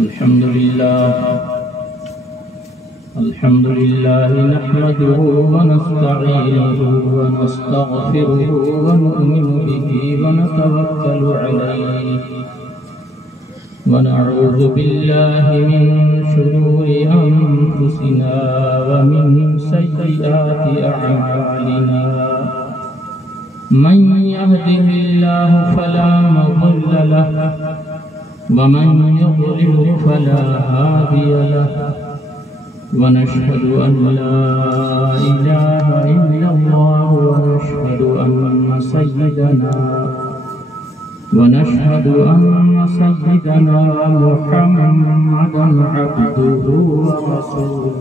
الحمد لله نحمده ونستعينه ونستغفره ونؤمن به ونتوكل عليه ونعوذ بالله من شرور أنفسنا ومن سيئات أعمالنا من يهده الله فلا مضل له ومن يضلل فلا هادي له ونشهد أن لا إله إلا الله ونشهد أن سيدنا محمدا عبده ورسوله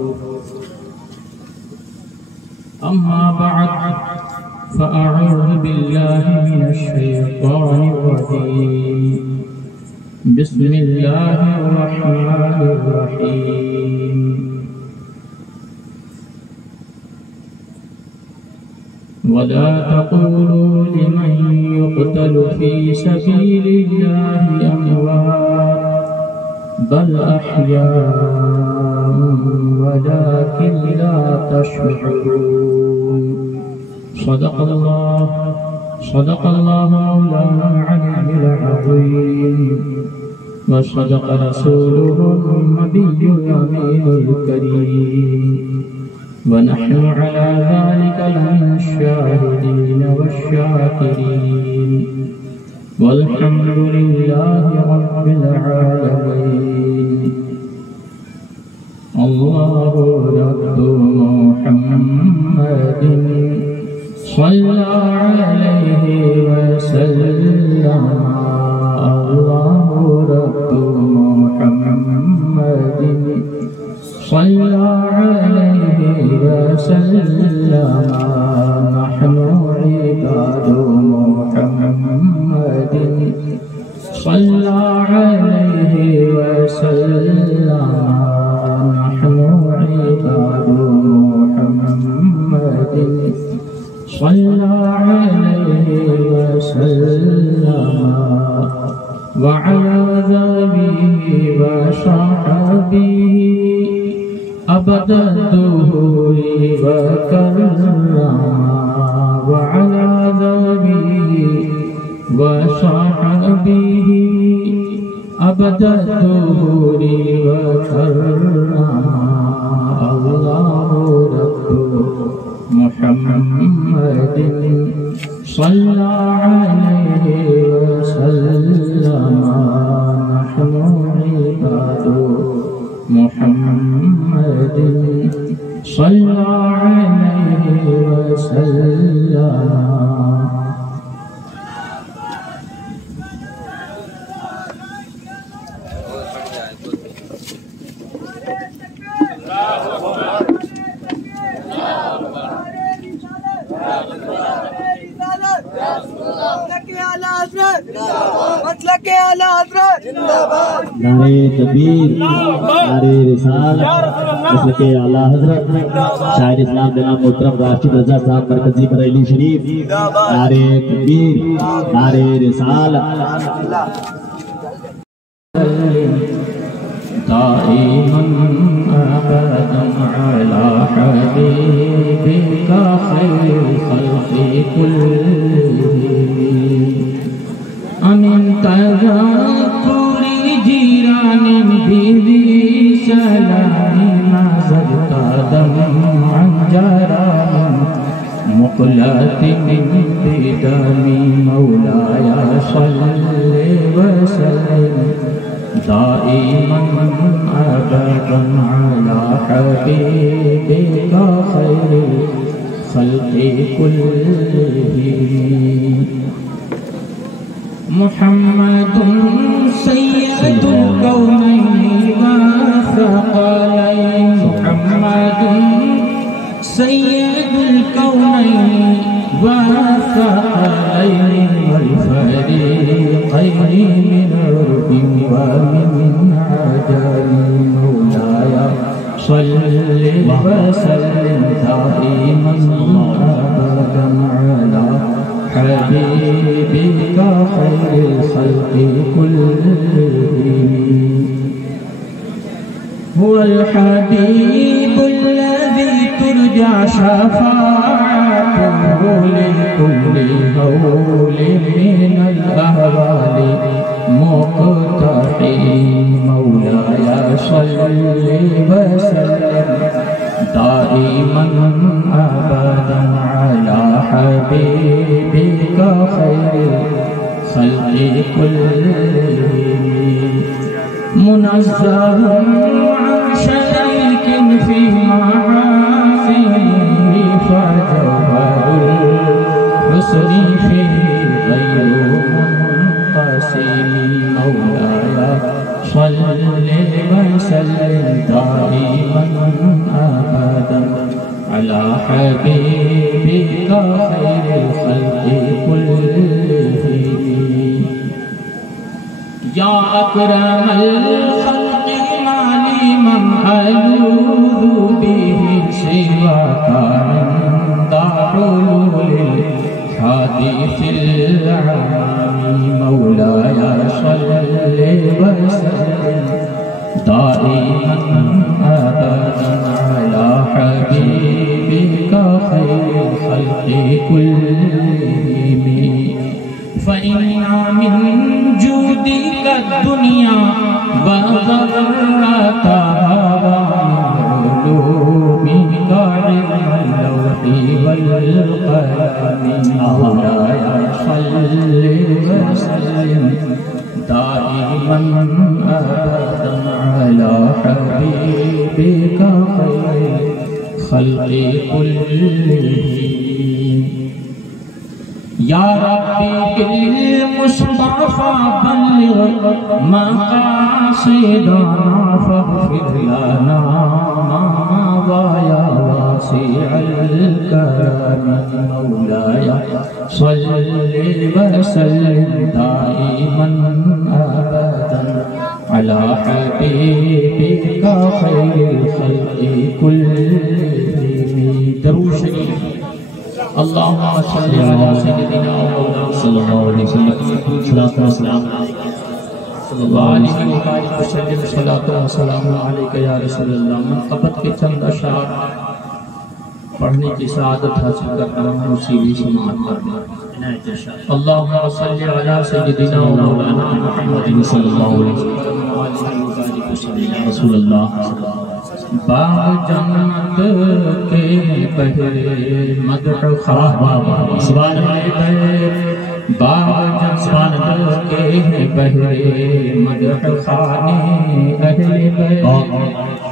أما بعد فأعوذ بالله من الشيطان الرجيم بسم الله الرحمن الرحيم ولا تقولوا لمن يقتل في سبيل الله أموات بل أحياء ولكن لا تشعرون صدق الله مولانا العلي العظيم وصدق رسوله النبي الأمين الكريم ونحن على ذلك لمن الشاهدين والشاكرين والحمد لله رب العالمين. الله رب محمد صلى عليه وسلم. الله رب محمد صلى عليه وسلم. نحن عباد محمد صلى عليه وسلم. نحن عباد محمد صلى عليه وسلم. وعلى ذويه وصحبه أبد الدهور وكرما. وعلى ذويه وصحبه أبد الدهور وكرما. الله رب محمد صلى عليه وسلم. نحن عباد محمد صلى عليه وسلم. نعرے تکبیر، نعرے رسالت، مسلک اعلیٰ حضرت شاعر اسلام جناب محترم راشد رضا صاحب مرکزی بریلی شریف. نعرے تکبیر، نعرے رسالت. دائما أبدا على حبيبك خير الخلق كلهم. أمن تذكر جيران بذي سلام ما زلت دمعا جرى مقلة بدم مولاي صل وسلم دائما أبدا على حبيبك خير الخلق كلهم. محمد سيد الكونين والثقلين. محمد سيد الكونين والثقلين والفريقين من عرب ومن عجل. مولاي صل وسلم دائما أبدا على حبيبك خير الخلق كلهم. هو الحبيب الذي ترجى شفاعته لكل هول من الأهوال مقتحم. مولاي صل وسلم دائما أبدا على حبيبك خير الخلق كلهم. منزه عن شريك في محاسنه فجوهر الحسن فيه غير منقسم. مولاي صل وسلم دائما أبدا على حبيبك خير الخلق كلهم. يا أكرم الخلق ما لي من ألوذ به سواك عند حلول الحادث العام. مولاي صل وسلم دائما أبدا على حبيبك خير الخلق كلهم. فإن من جودك الدنيا وضرتها وعلومك علم اللوح والقلم. مولاي صل وسلم دائما أبدا على حبيبك خير الخلق كلهم. يا ربي بالمصطفى بلغ مقاصدنا فاغفر لنا ما مضى يا واسع الكرم. مولاي صل وسلم دائما أبدا على حبيبك خير الخلق كلهم. درود شریف. اللهم صل على سيدنا مولانا صلی اللہ علیہ وسلم صلاۃ و سلام صلی اللہ علیہ وسلم صلاۃ و سلام علیک یا رسول اللہ. منقبت کے چند اشعار پڑھنے کی سعادت حاصل کرتا ہوں، سیدھی سماعت کرنا. اللهم صل على سيدنا مولانا محمد صلی اللہ علیہ وسلم رسول اللہ. باغ جنت کے بہرے مدح خواہ سبحان اللہ. باغ جنت کے بہرے مدح خانے اہل بیت.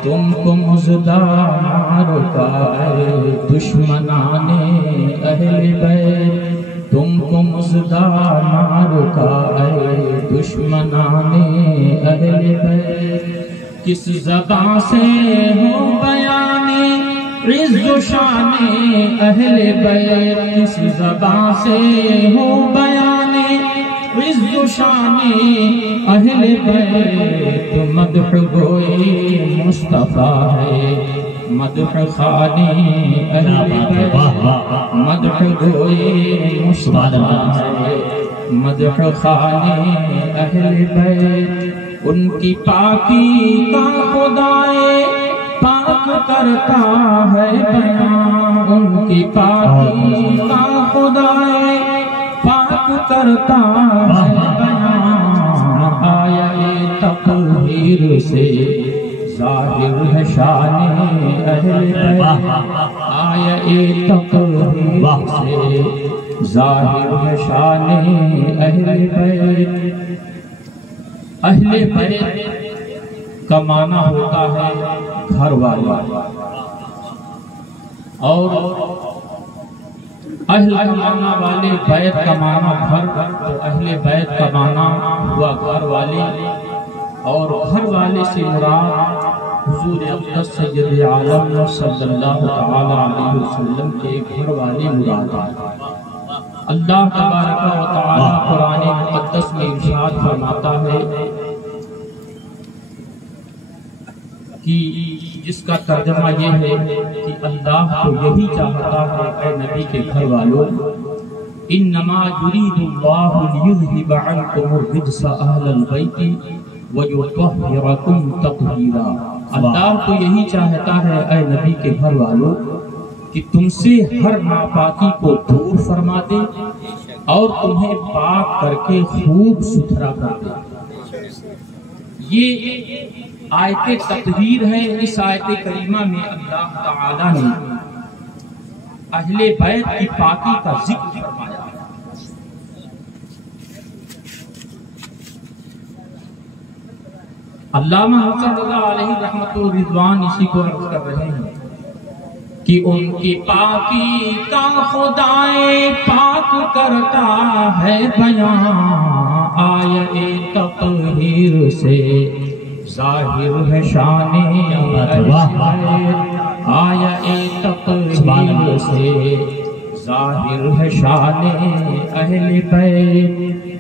تم کو مزدار کا اے دشمنان اہل بیت. تم کو مزدار کا اے دشمنان اہل بیت. کس زبان سے ہو بیانی عز و شان اہل بیت. کس زبان سے ہو بیانی عز و شان اہل بیت. مدح گوئی مصطفیٰ ہے مدح خانی اہل بیت. مدح گوئی مصطفیٰ ہے مدح خانی اہل بیت. ان کی پاکی کا خدائے پاک کرتا ہے بیان. ان کی پاکی کا خدائے پاک کرتا ہے بیان. آیا تطہیر سے ظاہر ہے شان اہل بیت. آیا تطہیر سے ظاہر ہے شان اہل بیت. اہل بیت کا معنی ہوتا ہے گھر والا، اور اہل معنی والے بیت کا معنی گھر، اہل بیت کا معنی ہوا گھر والے. اور گھر والے سے مراد حضور اقدس سید عالم صلی اللہ تعالی علیہ وسلم کے گھر والے مراد ہیں. اللہ تبارک و تعالی قرآن مقدس میں ارشاد فرماتا ہے کہ جس کا ترجمہ یہ ہے کہ اللہ تو یہی چاہتا ہے اے نبی کے گھر والوں، انما یرید اللہ لیذھب عنکم الرجس اہل البیت ویطہرکم تطہیرا. اللہ تو یہی چاہتا ہے اے نبی کے گھر والوں کہ تم سے ہر ناپاکی کو دور فرما دے اور تمہیں پاک کر کے خوب ستھرا کر دے۔ یہ آیت تطہیر ہے۔ اس آیت کریمہ میں اللہ تعالی نے اہل بیت کی پاکی کا ذکر فرمایا۔ علامہ حسن اللہ علیہ رحمت الرضوان اسی کو عرض کر رہے ہیں کہ ان کی پاکی کا خدائے پاک کرتا ہے بیان، آیت تطہیر سے ظاہر ہے شان اہل بیت، آیت تطہیر سے ظاہر ہے شان اہل بیت۔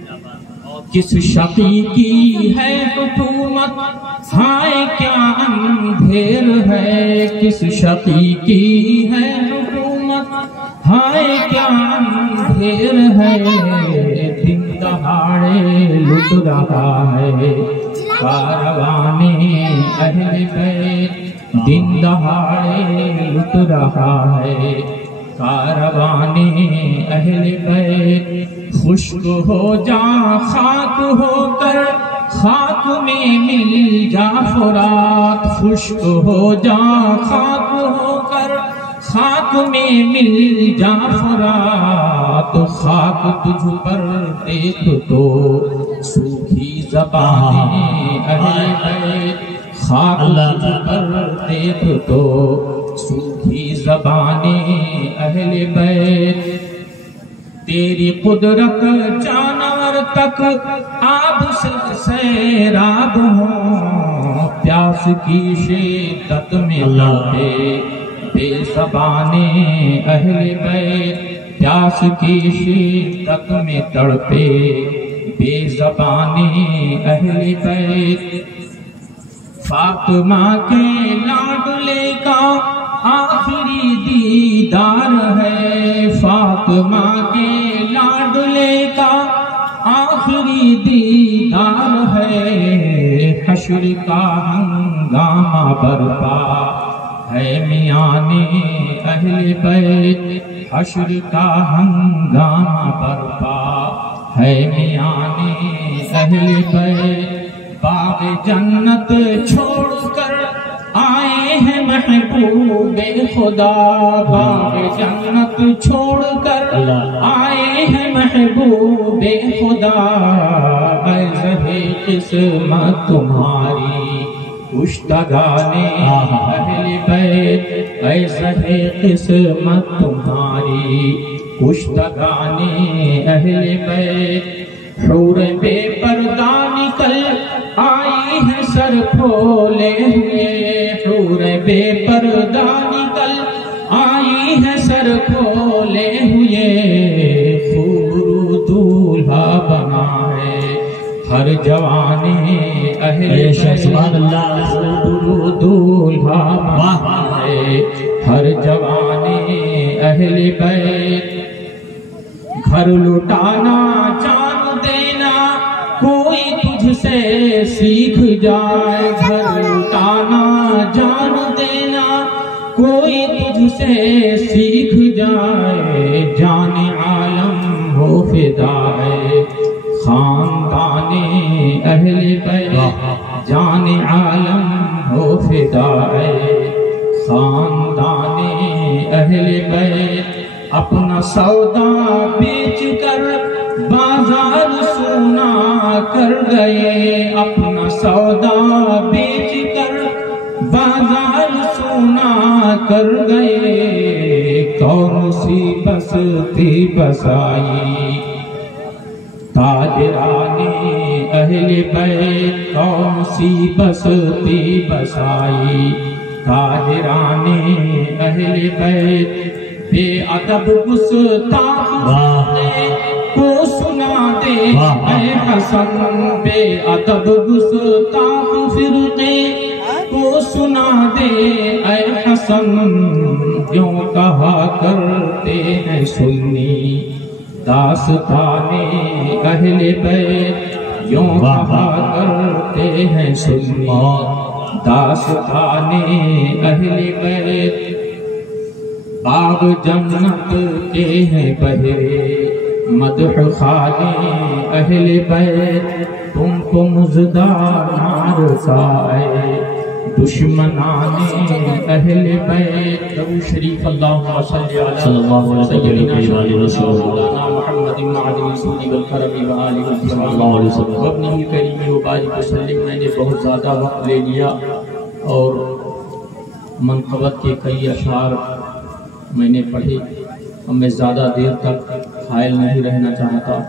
کس شقی کی ہے حکومت ہائے کیا اندھیر ہے، کس شقی کی ہے حکومت ہائے کیا اندھیر ہے، دن دہاڑے لٹ رہا ہے کاروان اہل بیت، دن دہاڑے لٹ رہا ہے کاروان اہل بیت۔ خشک ہو جا خاک ہو کر خاک میں مل جا فرات، خشک ہو جا خاک ہو کر خاک میں مل جا فرات، خاک تجھ پر دیکھ تو سوکھی زبان اہل بیت، خاک تجھ پر دیکھ تو سوکھی زبان اہل بیت۔ تیری قدرت جانور تک آب سے سیراب ہوں، پیاس کی شدت میں لڑتے بے زبان اہل بیت، پیاس کی شدت میں تڑپے بے زبان اہل بیت۔ فاطمہ کے لاڈلے کا آخری دیدار ہے، فاطمہ کے لاڈلے کا آخری دیدار ہے، حشر کا ہنگامہ برپا ہے میان اہل بیت، حشر کا ہنگامہ برپا ہے میان اہل بیت۔ باغ جنت چھوڑ کر آئے ہیں محبوب خدا، باغ جنت چھوڑ کر آئے ہیں محبوب خدا، ایسے قسمت تمہاری کشتگان اہل بیت، ایسے قسمت تمہاری کشتگان اہل بیت۔ حور بے پردہ نکل آئی ہے سر کھولے ہوئے، حور بے پردہ نکل آئی ہے سر کھولے ہوئے، خوب دولہا بنا ہے ہر جوان اہل بیت، خوب دولہا بنا ہے ہر جوان اہل بیت۔ گھر لٹانا جان دینا کوئی تجھ سے سیکھ جائے، گھر لٹانا جان دینا کوئی تجھ سے سیکھ جائے، جان عالم ہو فدا ہے خاندان اہل بیت، جان عالم ہو فدا ہے خاندان اہل بیت۔ اپنا سودا بیچ کر بازار سونا کر گئے، اپنا سودا بیچ کر بازار سونا کر گئے، کون سی بستی بسائی تاجران اہل بیت، کون سی بستی بسائی تاجران اہل بیت۔ بے ادب گستاخ کو سنا دے اے حسن، بے ادب گستاخ فرقے کو سنا دے اے حسن، کیوں کہا کرتے ہیں سنی داستان اہل بیت، یوں کہا کرتے ہیں سنی داستانے اہل بیت باغ جنت کے ہیں بہرے مدح خانے اہل بیت تم کو مزدار سائے دشمنان اہل بیت درود شریف اللہم صلی علی سیدنا مولانا محمد معدن السود والکرم وآلہ وسلم وابنہ الکریم وبارک وسلم۔ میں نے بہت زیادہ وقت لے لیا اور منقبت کے کئی اشعار میں نے پڑھے، اب میں زیادہ دیر تک حائل نہیں رہنا چاہتا۔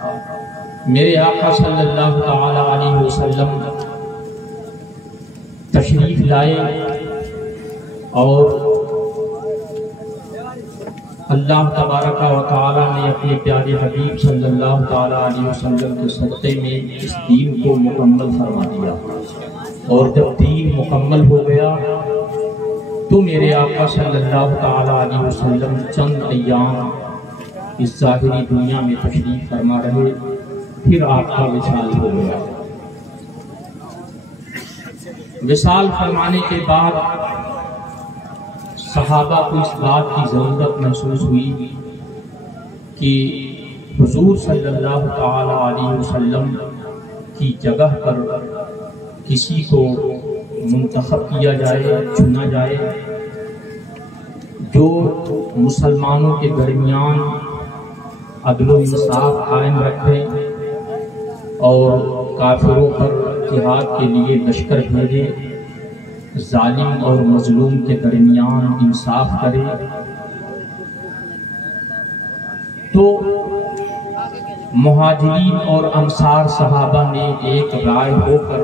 میرے آقا صلی اللہ تعالی علیہ وسلم تشریف لائے اور اللہ تبارک و تعالی نے اپنے پیارے حبیب صلی اللہ تعالی علیہ وسلم کے صدقے میں اس دین کو مکمل فرما دیا، اور جب دین مکمل ہو گیا تو میرے آقا صلی اللہ تعالی علیہ وسلم چند ایام اس ظاہری دنیا میں تشریف فرما رہے، پھر آپ کا وصال ہو گیا۔ وصال فرمانے کے بعد صحابہ کو اس بات کی ضرورت محسوس ہوئی کہ حضور صلی اللہ تعالی علیہ وسلم کی جگہ پر کسی کو منتخب کیا جائے، چنا جائے جو مسلمانوں کے درمیان عدل و انصاف قائم رکھے اور کافروں پر جہاد کے لیے لشکر بھیجے، ظالم اور مظلوم کے درمیان انصاف کرے۔ تو مہاجرین اور انصار صحابہ نے ایک رائے ہو کر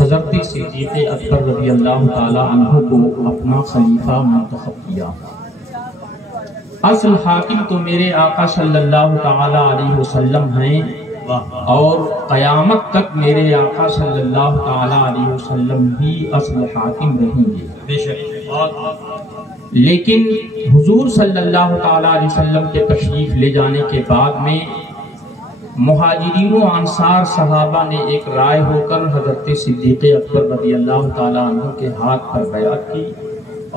حضرت صدیق اکبر رضی اللہ تعالی عنہ کو اپنا خلیفہ منتخب کیا۔ اصل حاکم تو میرے آقا صلی اللہ تعالی علیہ وسلم ہیں، اور قیامت تک میرے آقا صلی اللہ تعالی علیہ وسلم ہی اصل حاکم رہیں گے بے شک۔ لیکن حضور صلی اللہ تعالی علیہ وسلم کے تشریف لے جانے کے بعد میں مہاجرین و انصار صحابہ نے ایک رائے ہو کر حضرت صدیق اکبر رضی اللہ تعالی عنہ کے ہاتھ پر بیعت کی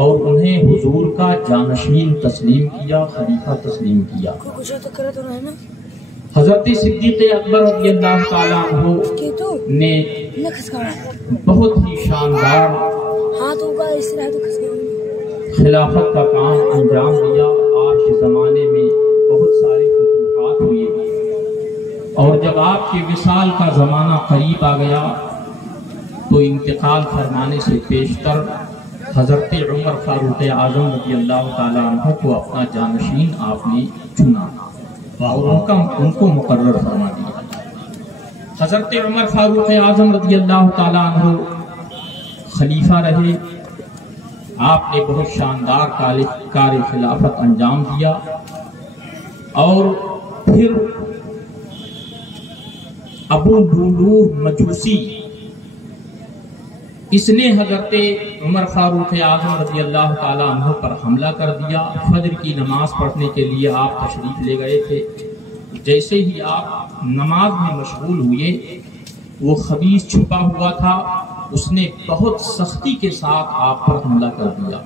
اور انہیں حضور کا جانشین تسلیم کیا، خلیفہ تسلیم کیا۔ حضرت صدیق اکبر رضی اللہ تعالی عنہ نے بہت ہی شاندار خلافت کا کام انجام دیا۔ آپ کے زمانے میں بہت سارے فتوحات ہوئے، اور جب آپ کے وصال کا زمانہ قریب آ گیا تو انتقال فرمانے سے پیشتر حضرت عمر فاروق اعظم رضی اللہ تعالی عنہ کو اپنا جانشین آپ نے چنا اور ان کو مقرر فرما دیا۔ حضرت عمر فاروق اعظم رضی اللہ تعالی عنہ خلیفہ رہے، آپ نے بہت شاندار کار خلافت انجام دیا، اور پھر ابو لولو مجوسی اس نے حضرت عمر فاروق اعظم رضی اللہ تعالی عنہ پر حملہ کر دیا۔ فجر کی نماز پڑھنے کے لیے آپ تشریف لے گئے تھے، جیسے ہی آپ نماز میں مشغول ہوئے وہ خبیث چھپا ہوا تھا، اس نے بہت سختی کے ساتھ آپ پر حملہ کر دیا،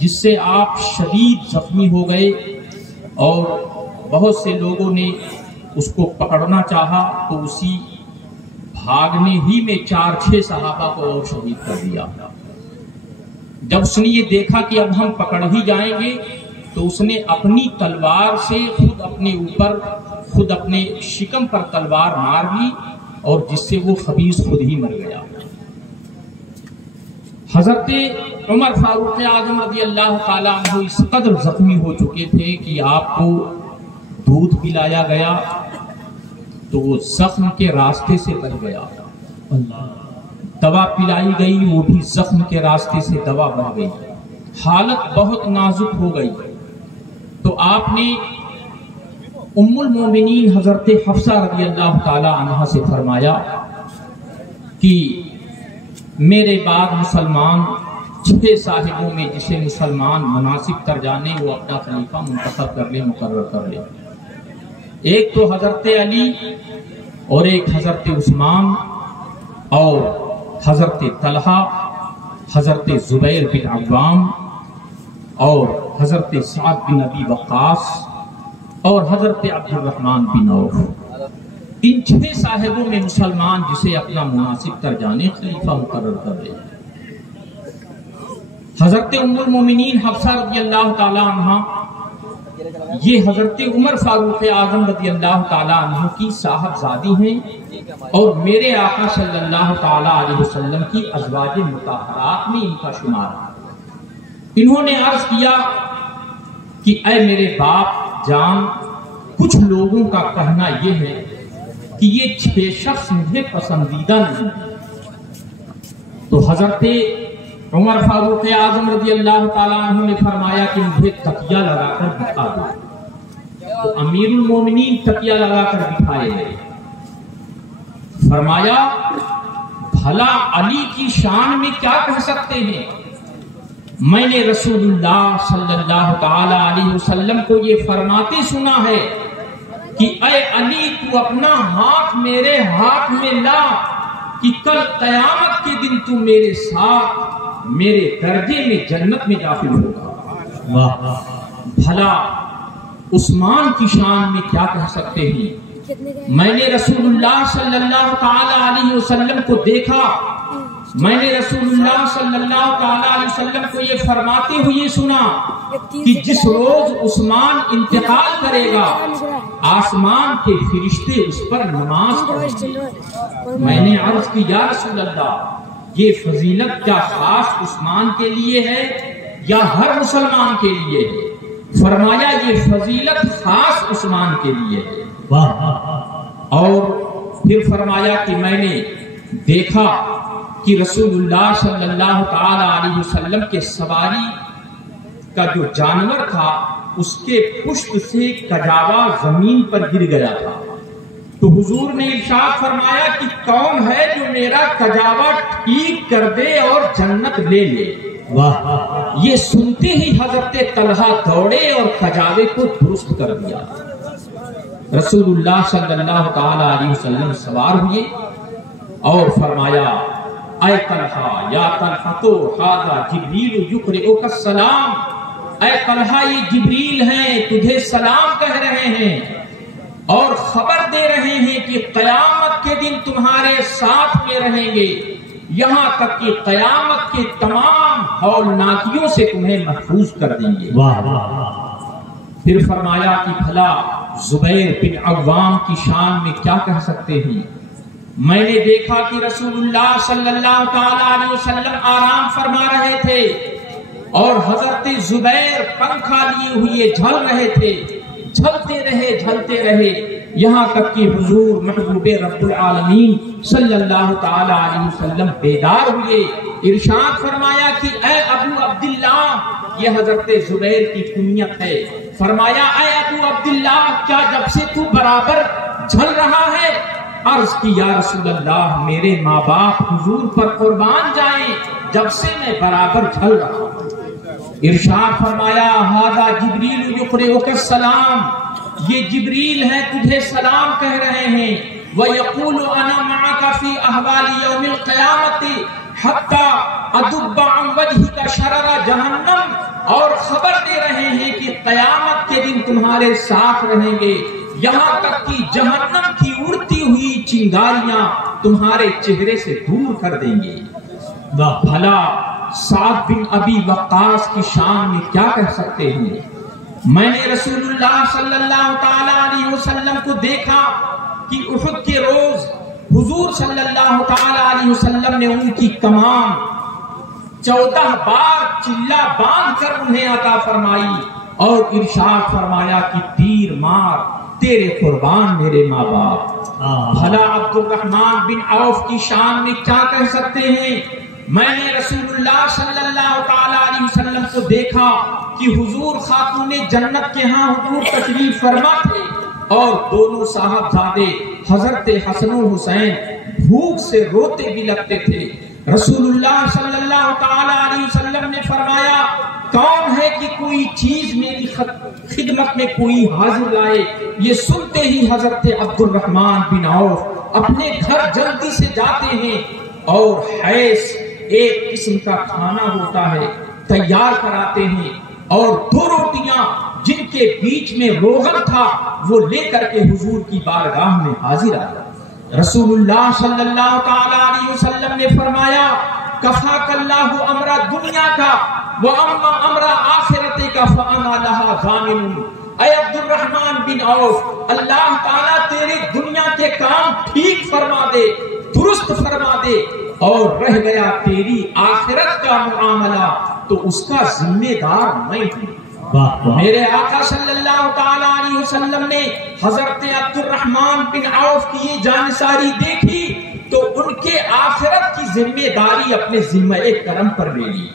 جس سے آپ شدید زخمی ہو گئے، اور بہت سے لوگوں نے اس کو پکڑنا چاہا تو اسی بھاگنے ہی میں 4-6 صحابہ کو اور شہید کر دیا۔ جب اس نے یہ دیکھا کہ اب ہم پکڑ ہی جائیں گے تو اس نے اپنی تلوار سے خود اپنے شکم پر تلوار مار لی، اور جس سے وہ خبیث خود ہی مر گیا۔ حضرت عمر فاروق اعظم رضی اللہ تعالی عنہ اس قدر زخمی ہو چکے تھے کہ آپ کو دودھ پلایا گیا تو وہ زخم کے راستے سے بچ گیا، دوا پلائی گئی وہ بھی زخم کے راستے سے دوا بچ گئی، حالت بہت نازک ہو گئی۔ تو آپ نے ام المومنین حضرت حفصہ رضی اللہ تعالی عنہ سے فرمایا کہ میرے بعد مسلمان 6 صاحبوں میں جسے مسلمان مناسب تر جانے وہ اپنا خلیفہ منتخب کر لے، مقرر کر لے۔ ایک تو حضرت علی، اور ایک حضرت عثمان، اور حضرت طلحہ، حضرت زبیر بن عوام اور حضرت سعد بن ابی وقاص اور حضرت عبد الرحمن بن عوف، ان 6 صاحبوں میں مسلمان جسے اپنا مناسب کر جانے خلیفہ مقرر کر رہے ہیں۔ حضرت ام المومنین حفصہ رضی اللہ تعالی عنہ یہ حضرت عمر فاروق اعظم رضی اللہ تعالی عنہ کی صاحبزادی ہیں اور میرے آقا صلی اللہ تعالی علیہ وسلم کی ازواج مطہرات میں ان کا شمار ہے۔ انہوں نے عرض کیا کہ اے میرے باپ جان، کچھ لوگوں کا کہنا یہ ہے کہ یہ 6 شخص مجھے پسندیدہ نہیں، تو حضرت عمر فاروق اعظم رضی اللہ تعالیٰ عنہ نے فرمایا کہ مجھے تکیہ لگا کر بٹھا دو، تو امیر المومنین تکیہ لگا کر بٹھائے گئے۔ فرمایا بھلا علی کی شان میں کیا کہہ سکتے ہیں؟ میں نے رسول اللہ صلی اللہ تعالی علیہ وسلم کو یہ فرماتے سنا ہے کہ اے علی تو اپنا ہاتھ میرے ہاتھ میں لا کہ کل قیامت کے دن تو میرے ساتھ میرے درجے میں جنت میں داخل ہوگا۔ بھلا عثمان کی شان میں کیا کہہ سکتے ہیں؟ میں نے رسول اللہ صلی اللہ تعالی علیہ وسلم کو دیکھا، میں نے رسول اللہ صلی اللہ تعالی علیہ وسلم کو یہ فرماتے ہوئے سنا کہ جس روز عثمان انتقال کرے گا آسمان کے فرشتے اس پر نماز پڑھیں گے۔ میں نے عرض کی یا رسول اللہ، یہ فضیلت کیا خاص عثمان کے لیے ہے یا ہر مسلمان کے لیے ہے؟ فرمایا یہ فضیلت خاص عثمان کے لیے ہے۔ اور پھر فرمایا کہ میں نے دیکھا کہ رسول اللہ صلی اللہ تعالی علیہ وسلم کے سواری کا جو جانور تھا اس کے پشت سے کجاوا زمین پر گر گیا تھا، تو حضور نے ارشاد فرمایا کہ کون ہے جو میرا کجاوا ٹھیک کر دے اور جنت لے لے؟ یہ سنتے ہی حضرت طلحہ دوڑے اور کجاوے کو درست کر دیا۔ رسول اللہ صلی اللہ تعالی علیہ وسلم سوار ہوئے اور فرمایا اے طلحہ یا طلحہ تو ھذا جبریل یقرئک السلام، اے طلحہ یہ جبریل ہیں تجھے سلام کہہ رہے ہیں اور خبر دے رہے ہیں کہ قیامت کے دن تمہارے ساتھ میں رہیں گے، یہاں تک کہ قیامت کے تمام ہولناکیوں سے تمہیں محفوظ کر دیں گے۔ پھر فرمایا کہ بھلا زبیر بن عوام کی شان میں کیا کہہ سکتے ہیں؟ میں نے دیکھا کہ رسول اللہ صلی اللہ تعالی علیہ وسلم آرام فرما رہے تھے اور حضرت زبیر پنکھا لیے ہوئے جھل رہے تھے، جھلتے رہے یہاں تک کہ حضور محبوب رب العالمین صلی اللہ تعالی علیہ وسلم بیدار ہوئے۔ ارشاد فرمایا کہ اے ابو عبداللہ، یہ حضرت زبیر کی کنیت ہے، فرمایا اے ابو عبداللہ کیا جب سے تو برابر جھل رہا ہے؟ عرض کی یا رسول اللہ میرے ماں باپ حضور پر قربان جائیں، جب سے میں برابر جھل رہا ہوں۔ ارشاد فرمایا ھذا جبریل یقرئک السلام، یہ جبریل ہے تجھے سلام کہہ رہے ہیں، وَيَقُولُ أَنَا مَعَكَ فِي أَحْوَالِ يَوْمِ الْقِيَامَةِ حَتَّى أَدُبَّ عَنْ وَجْهِكَ شَرَرَ جَهَنَّمَ، اور خبر دے رہے ہیں کہ قیامت کے دن تمہارے ساتھ رہیں گے، یہاں تک کہ جہنم کی اڑتی ہوئی چنگاریاں تمہارے چہرے سے دور کر دیں گے۔ بھلا سعد بن ابی وقاص کی شان میں کیا کہہ سکتے ہیں؟ میں نے رسول اللہ صلی اللہ تعالی علیہ وسلم کو دیکھا کہ احد کے روز حضور صلی اللہ تعالی علیہ وسلم نے ان کی کمان 14 بار چلا باندھ کر انہیں عطا فرمائی اور ارشاد فرمایا کہ تیر مار تیرے قربان میرے ماں باپ۔ بھلا عبد الرحمن بن عوف کی شان میں کیا کہہ سکتے ہیں؟ میں نے رسول اللہ صلی اللہ تعالی علیہ وسلم کو دیکھا کہ حضور خاتون جنت کے ہاں حضور تشریف فرما تھے اور دونوں صاحبزادے حضرت حسن و حسین بھوک سے روتے بھی لگتے تھے۔ رسول اللہ صلی اللہ تعالی علیہ وسلم نے فرمایا کون ہے کہ کوئی چیز میری خدمت میں کوئی حاضر لائے؟ یہ سنتے ہی حضرت عبد الرحمن بن عوف اپنے گھر جلدی سے جاتے ہیں اور حیث ایک قسم کا کھانا ہوتا ہے تیار کراتے ہیں، اور 2 روٹیاں جن کے بیچ میں روغن تھا وہ لے کر کے حضور کی بارگاہ میں حاضر آیا۔ رسول اللہ صلی اللہ تعالی علیہ وسلم نے فرمایا کفاک اللہ امر دنیا کا واما امر آخرت کا فانا لہا ضامن۔ اے عبد الرحمن بن عوف، اللہ تعالیٰ تیرے دنیا کے کام ٹھیک فرما دے، درست فرما دے، اور رہ گیا تیری آخرت کا معاملہ تو اس کا ذمہ دار میں ہوں۔ میرے آقا صلی اللہ تعالی علیہ وسلم نے حضرت عبد الرحمن بن عوف کی یہ جانساری دیکھی تو ان کے آخرت کی ذمہ داری اپنے ذمہ کرم پر لے لی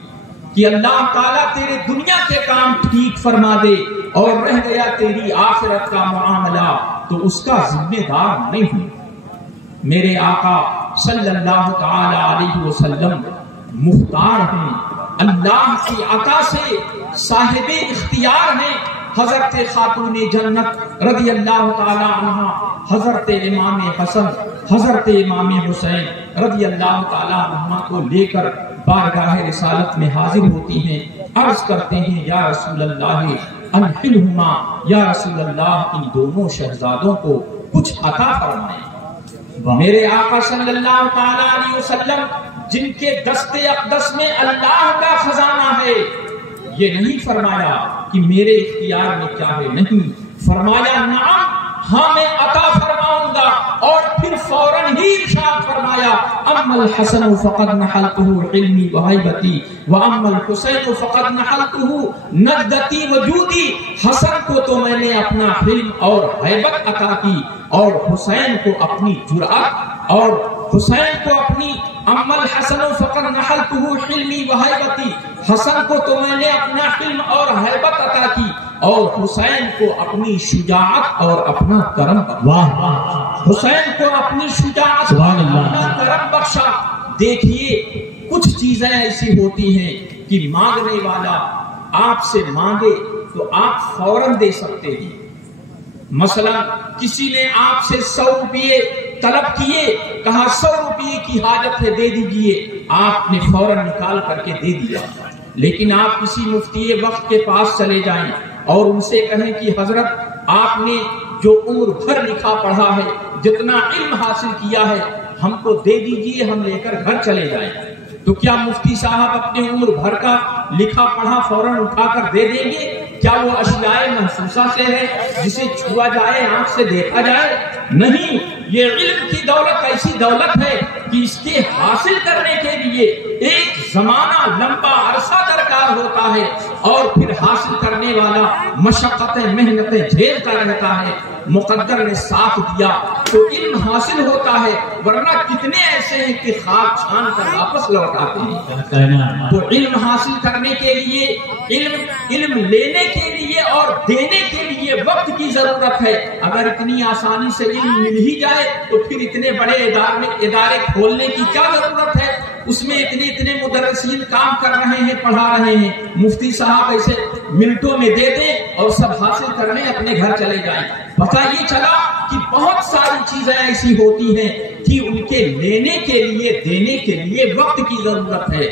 کہ اللہ تعالیٰ تیرے دنیا کے کام ٹھیک فرما دے اور رہ گیا تیری آخرت کا معاملہ تو اس کا ذمہ دار نہیں ہوں۔ میرے آقا صلی اللہ تعالی علیہ وسلم مختار ہیں، اللہ کی عطا سے صاحب اختیار ہیں۔ حضرت خاتون جنت رضی اللہ تعالی عنہ، حضرت امام حسن، حضرت امام حسین رضی اللہ تعالی عنہ کو لے کر بارگاہ رسالت میں حاضر ہوتی ہیں، عرض کرتے ہیں یا رسول اللہ انحلہما، یا رسول اللہ ان دونوں شہزادوں کو کچھ عطا فرمائیں۔ میرے آقا صلی اللہ تعالی علیہ وسلم جن کے دست اقدس میں اللہ کا خزانہ ہے، یہ نہیں فرمایا کہ میرے اختیار میں کیا ہے، نہیں فرمایا نعم ہاں میں عطا فرماؤں گا، اور پھر فوراً ہی ارشاد فرمایا اما الحسن فقد نحلته علمی وہیبتی واما الحسین فقد نحلته ندتی وجودی۔ حسن کو تو میں نے اپنا علم اور ہیبت عطا کی، اور حسین کو اپنی جرأت، اور حسین کو اپنی اما الحسن فقد نحلته علمی وہیبتی، حسن کو تو میں نے اپنا علم اور ہیبت عطا کی، اور حسین کو اپنی شجاعت اور اپنا کرم بخشا۔ حسین کو اپنی شجاعت اور اپنا کرم بخشا۔ دیکھیے کچھ چیزیں ایسی ہوتی ہیں کہ مانگنے والا آپ سے مانگے تو آپ فوراً دے سکتے ہیں۔ مثلا کسی نے آپ سے 100 روپیے طلب کیے، کہا 100 روپیے کی حاجت ہے دے دیجئے، آپ نے فوراً نکال کر کے دے دیا۔ لیکن آپ کسی مفتی وقت کے پاس چلے جائیں اور ان سے کہیں کہ حضرت آپ نے جو عمر بھر لکھا پڑھا ہے، جتنا علم حاصل کیا ہے، ہم کو دے دیجئے، ہم لے کر گھر چلے جائیں، تو کیا مفتی صاحب اپنے عمر بھر کا لکھا پڑھا فوراً اٹھا کر دے دیں گے؟ کیا وہ اشیاء محسوسہ سے ہے جسے چھوا جائے، آنکھ سے دیکھا جائے؟ نہیں، یہ علم کی دولت ایسی دولت ہے کہ اس کے حاصل کرنے کے لیے ایک زمانہ لمبا عرصہ درکار ہوتا ہے، اور پھر حاصل کرنے والا مشقتیں محنتیں جھیلتا رہتا ہے۔ مقدر نے ساتھ دیا تو علم حاصل ہوتا ہے، ورنہ کتنے ایسے ہیں کہ خاک چھان کر واپس لوٹ آتے ہیں۔ تو علم حاصل کرنے کے لیے، علم لینے کے لیے اور دینے کے لیے وقت کی ضرورت ہے۔ اگر اتنی آسانی سے علم مل ہی جائے تو پھر اتنے بڑے ادارے کھولنے کی کیا ضرورت ہے؟ اس میں اتنے مدرسین کام کر رہے ہیں، پڑھا رہے ہیں، مفتی صاحب ایسے منٹوں میں دے دیں اور سب حاصل کرنے اپنے گھر چلے جائیں۔ پتہ یہ چلا کہ بہت ساری چیزیں ایسی ہوتی ہیں کہ ان کے لینے کے لیے، دینے کے لیے وقت کی ضرورت ہے۔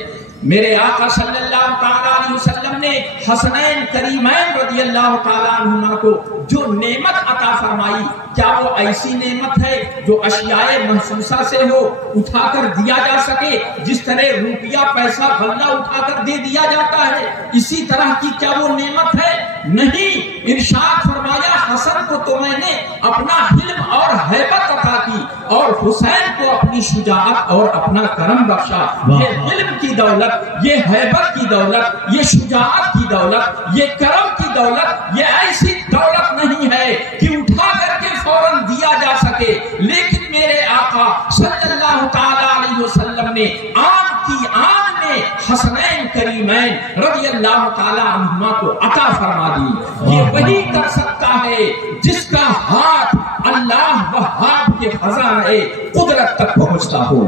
میرے آقا صلی اللہ تعالی علیہ وسلم نے حسنین کریمین رضی اللہ تعالی عنہما کو جو نعمت عطا فرمائی، کیا وہ ایسی نعمت ہے جو اشیاء محسوسہ سے ہو، اٹھا کر دیا جا سکے؟ جس طرح روپیہ پیسہ غلہ اٹھا کر دے دیا جاتا ہے، اسی طرح کی کیا وہ نعمت ہے؟ نہیں۔ ارشاد فرمایا حسن کو تو میں نے اپنا علم اور ہیبت عطا کی، اور حسین کو اپنی شجاعت اور اپنا کرم بخشا۔ یہ علم کی دولت، یہ ہیبت کی دولت، یہ شجاعت کی دولت، یہ کرم کی دولت، یہ ایسی دولت نہیں ہے کہ اٹھا کر کے فوراً دیا جا سکے، لیکن میرے آقا صلی اللہ تعالی علیہ وسلم نے آن کی آن میں حسنین کریمین رضی اللہ تعالی عنہما کو عطا فرما دی۔ یہ وہی کر سکتا ہے جس کا ہاتھ اللہ وہاب کے خزانے قدرت تک پہنچتا ہو۔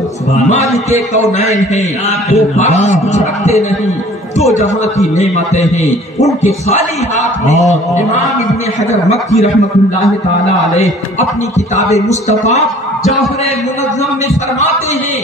مالک کونین ہیں، وہ باقی کچھ رکھتے نہیں، دو جہاں کی نعمتیں ہیں ان کے خالی ہاتھ میں۔ امام ابن حجر مکی رحمت اللہ تعالی علیہ اپنی کتاب مصطفیٰ جوہر منظم میں فرماتے ہیں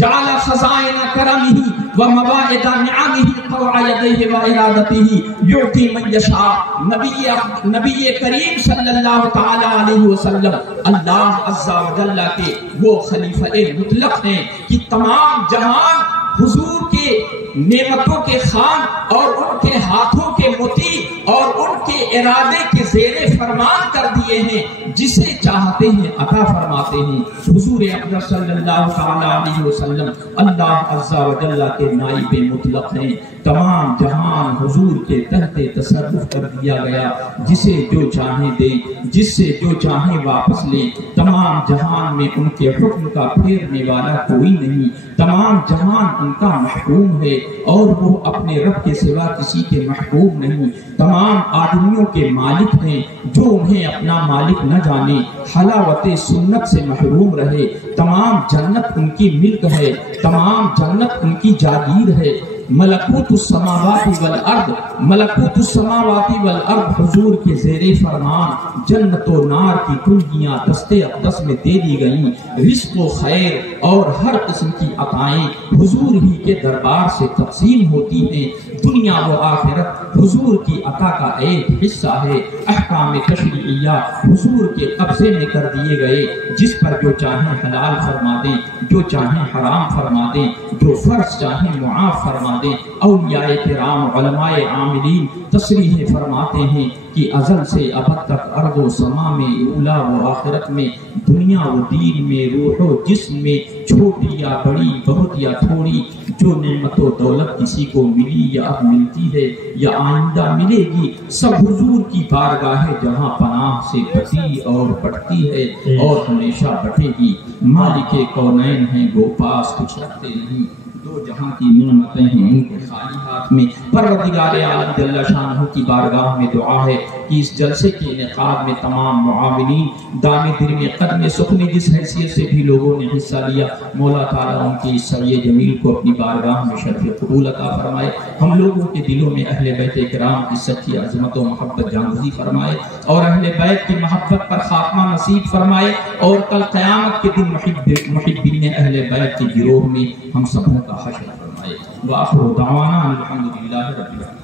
جعل خزائن كرمه ومواعظ نعمه قوع يديه وإرادته يعطي من يشاء. نبی کریم صلی اللہ تعالی علیہ وسلم اللہ عز و جل کے وہ خلیفہ مطلق ہیں کہ تمام جہان حضور کے نعمتوں کے خان اور ان کے ہاتھوں کے مطیع اور ان کے ارادے کے زیر فرمان کر دیے ہیں. جسے چاہتے ہیں عطا فرماتے ہیں. حضور اکرم صلی اللہ علیہ وسلم اللہ عز و جل کے نائب مطلق ہیں. تمام جہان حضور کے تحت تصرف کر دیا گیا. جسے جو چاہیں دے، جس سے جو چاہیں واپس لیں. تمام جہان میں ان کے حکم کا پھیرنے والا کوئی نہیں. تمام جہان ان کا محکوم ہے اور وہ اپنے رب کے سوا کسی کے محکوم نہیں. تمام آدمیوں کے مالک ہیں. جو انہیں اپنا مالک نہ جانے حلاوت سنت سے محروم رہے. تمام جنت ان کی ملک ہے. تمام جنت ان کی جاگیر ہے. ملکوت السماوات والارض ملکوت السماوات والارض حضور کے زیر فرمان. جنت و نار کی کنجیاں دست اقدس میں دے دی گئیں. رزق و خیر اور ہر قسم کی عطائیں حضور ہی کے دربار سے تقسیم ہوتی ہیں. دنیا و آخرت حضور کی عطا کا ایک حصہ ہے. احکام تشریعیہ حضور کے قبضے میں کر دیے گئے. جس پر جو چاہیں حلال فرما دیں، جو چاہیں حرام فرما دیں، جو فرض چاہیں معاف فرما دیں. اولیاء کرام علماء عاملین تصریح فرماتے ہیں کہ ازل سے ابد تک ارض و سما میں، اولا و آخرت میں، دنیا و دین میں، روح و جسم میں، چھوٹی یا بڑی، بہت یا تھوڑی، جو نعمت و دولت کسی کو ملی یا اب ملتی ہے یا آئندہ ملے گی، سب حضور کی بارگاہ جہاں پناہ سے بٹی اور بڑھتی ہے اور ہمیشہ بٹھے گی. مالک کونین ہیں وہ پاس کچھ رکھتے نہیں. دو جہاں کی نعمتیں ہیں ان کے خالی ہاتھ میں. پروردگار عالم جل شانہ کی بارگاہ میں دعا ہے کہ اس جلسے کے انعقاد میں تمام معاونین دامِ درم قدم سخن جس حیثیت سے بھی لوگوں نے حصہ لیا، مولا تعالیٰ ان کی سعی جمیل کو اپنی بارگاہ میں شرف قبول عطا فرمائے. ہم لوگوں کے دلوں میں اہل بیت کرام کی سچی عظمت و محبت جانگزی فرمائے اور اہل بیت کی محبت پر خاتمہ نصیب فرمائے. اور کل قیامت کے دن محبین اہل بیت کے گروہ میں ہم سبوں کا حشر فرمائے. وآخر دعوانا الحمدللہ رب العالمین.